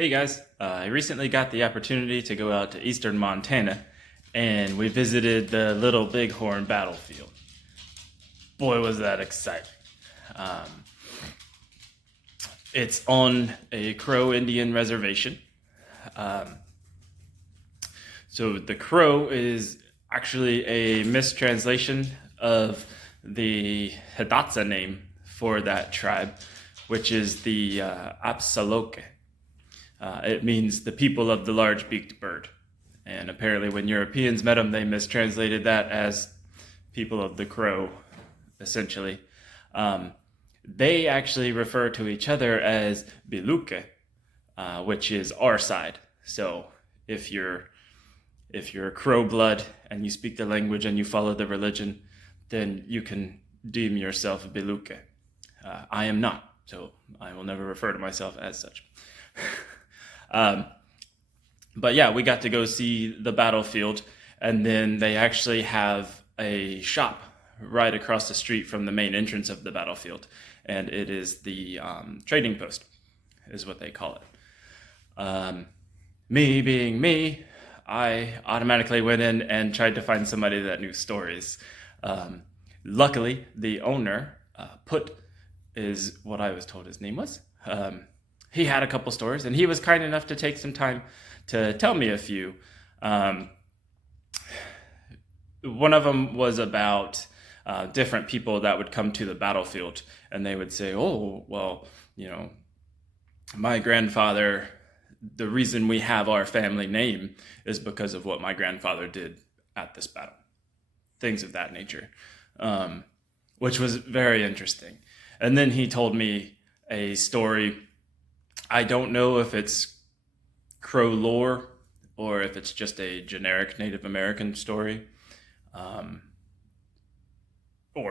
Hey guys, I recently got the opportunity to go out to eastern Montana and we visited the Little Bighorn battlefield. Boy, was that exciting. Um, it's on a Crow Indian reservation. Um, so the Crow is actually a mistranslation of the Hidatsa name for that tribe, which is the Apsaloke. It means the people of the large-beaked bird. And apparently when Europeans met them, they mistranslated that as people of the crow, essentially. They actually refer to each other as Biluke, which is our side. So if you're a crow blood and you speak the language and you follow the religion, then you can deem yourself Biluke. I am not, so I will never refer to myself as such. But yeah, we got to go see the battlefield, and then they actually have a shop right across the street from the main entrance of the battlefield, and it is the trading post, is what they call it. Me being me, I automatically went in and tried to find somebody that knew stories. Luckily, the owner, Putt, is what I was told his name was. He had a couple stories, and he was kind enough to take some time to tell me a few. One of them was about different people that would come to the battlefield, and they would say, oh, well, my grandfather, the reason we have our family name is because of what my grandfather did at this battle. Things of that nature, which was very interesting. And then he told me a story. I don't know if it's Crow lore or if it's just a generic Native American story, or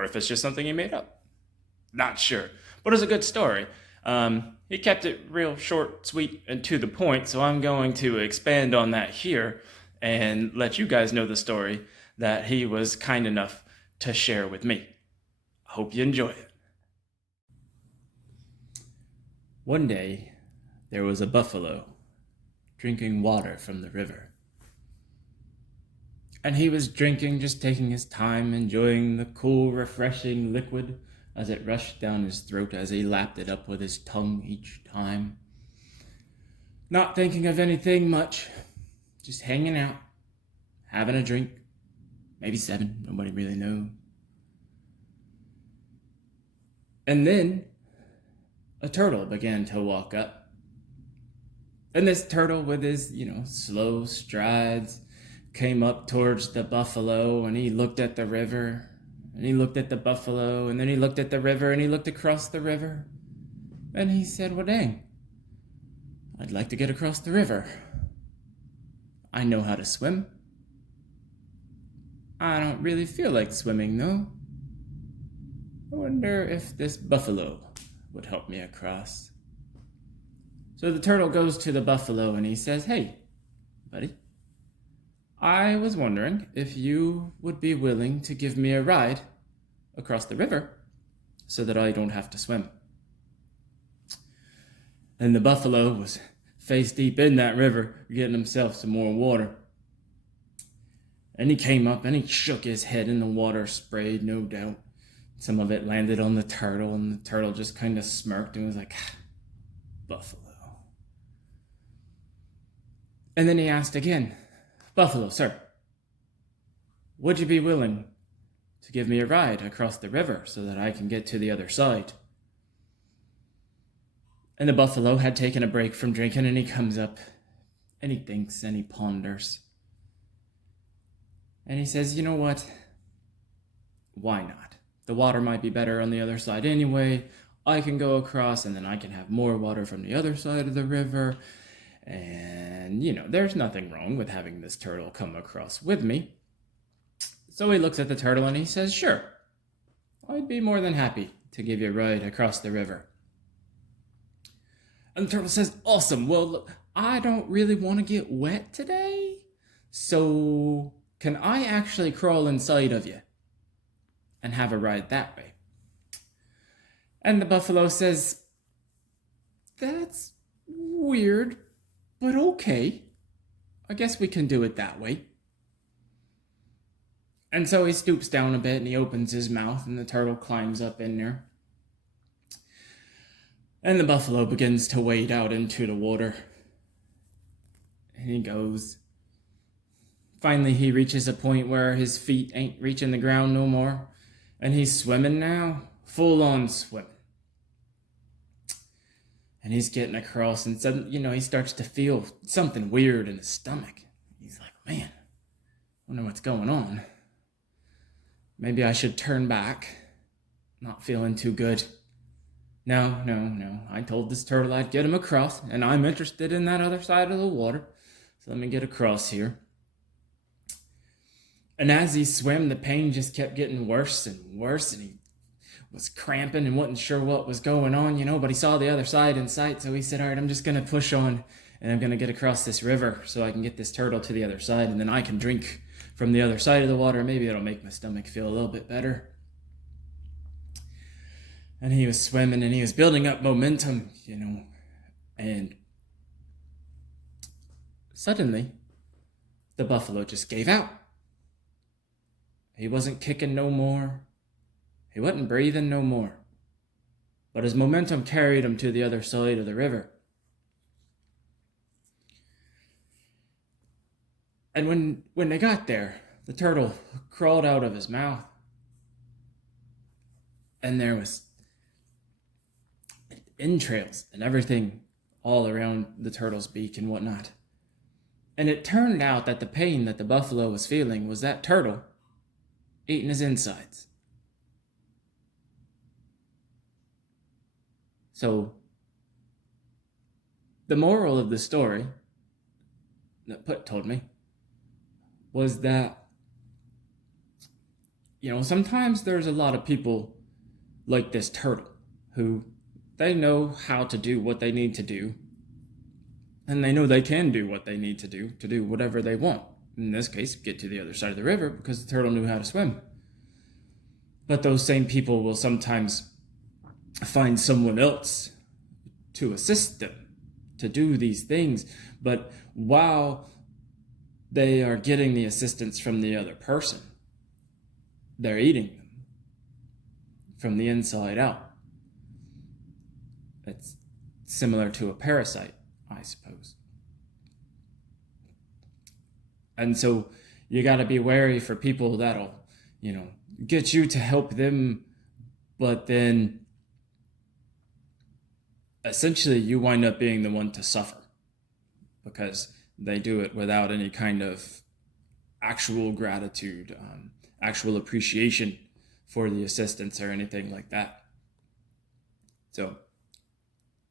if it's just something he made up. Not sure, but it was a good story. He kept it real short, sweet, and to the point, so I'm going to expand on that here and let you guys know the story that he was kind enough to share with me. I hope you enjoy it. One day, there was a buffalo drinking water from the river. And he was drinking, just taking his time, enjoying the cool, refreshing liquid as it rushed down his throat as he lapped it up with his tongue each time. Not thinking of anything much, just hanging out, having a drink, maybe 7, nobody really knows. And then a turtle began to walk up. And this turtle, with his, slow strides, came up towards the buffalo, and he looked at the river, and he looked at the buffalo, and then he looked at the river, and he looked across the river. And he said, well, dang, I'd like to get across the river. I know how to swim. I don't really feel like swimming, though. I wonder if this buffalo would help me across. So the turtle goes to the buffalo and he says, hey, buddy, I was wondering if you would be willing to give me a ride across the river so that I don't have to swim. And the buffalo was face deep in that river, getting himself some more water. And he came up and he shook his head and the water sprayed, no doubt. Some of it landed on the turtle, and the turtle just kind of smirked and was like, buffalo. And then he asked again, buffalo, sir, would you be willing to give me a ride across the river so that I can get to the other side? And the buffalo had taken a break from drinking, and he comes up and he thinks and he ponders. And he says, you know what? Why not? The water might be better on the other side anyway. I can go across, and then I can have more water from the other side of the river. And, there's nothing wrong with having this turtle come across with me. So he looks at the turtle and he says, sure, I'd be more than happy to give you a ride across the river. And the turtle says, awesome. Well, look, I don't really want to get wet today. So can I actually crawl inside of you and have a ride that way? And the buffalo says, that's weird, but okay. I guess we can do it that way. And so he stoops down a bit and he opens his mouth and the turtle climbs up in there. And the buffalo begins to wade out into the water. And he goes. Finally, he reaches a point where his feet ain't reaching the ground no more. And he's swimming now, full on swimming. And he's getting across and suddenly, he starts to feel something weird in his stomach. He's like, man, I wonder what's going on. Maybe I should turn back. Not feeling too good. No. I told this turtle I'd get him across, and I'm interested in that other side of the water. So let me get across here. And as he swam, the pain just kept getting worse and worse, and he was cramping and wasn't sure what was going on, but he saw the other side in sight, so he said, all right, I'm just going to push on, and I'm going to get across this river so I can get this turtle to the other side, and then I can drink from the other side of the water. Maybe it'll make my stomach feel a little bit better. And he was swimming, and he was building up momentum, and suddenly, the buffalo just gave out. He wasn't kicking no more. He wasn't breathing no more. But his momentum carried him to the other side of the river. And when they got there, the turtle crawled out of his mouth. And there was entrails and everything all around the turtle's beak and whatnot. And it turned out that the pain that the buffalo was feeling was that turtle eating his insides. So, the moral of the story that Putt told me was that, sometimes there's a lot of people like this turtle who they know how to do what they need to do, and they know they can do what they need to do whatever they want. In this case, get to the other side of the river because the turtle knew how to swim. But those same people will sometimes find someone else to assist them to do these things. But while they are getting the assistance from the other person, they're eating them from the inside out. It's similar to a parasite, I suppose. And so you got to be wary for people that'll, get you to help them, but then essentially you wind up being the one to suffer because they do it without any kind of actual gratitude, actual appreciation for the assistance or anything like that. So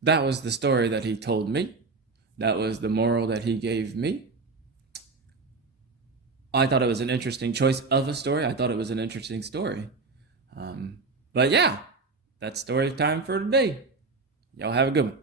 that was the story that he told me. That was the moral that he gave me. I thought it was an interesting choice of a story. I thought it was an interesting story. But yeah, that's story time for today. Y'all have a good one.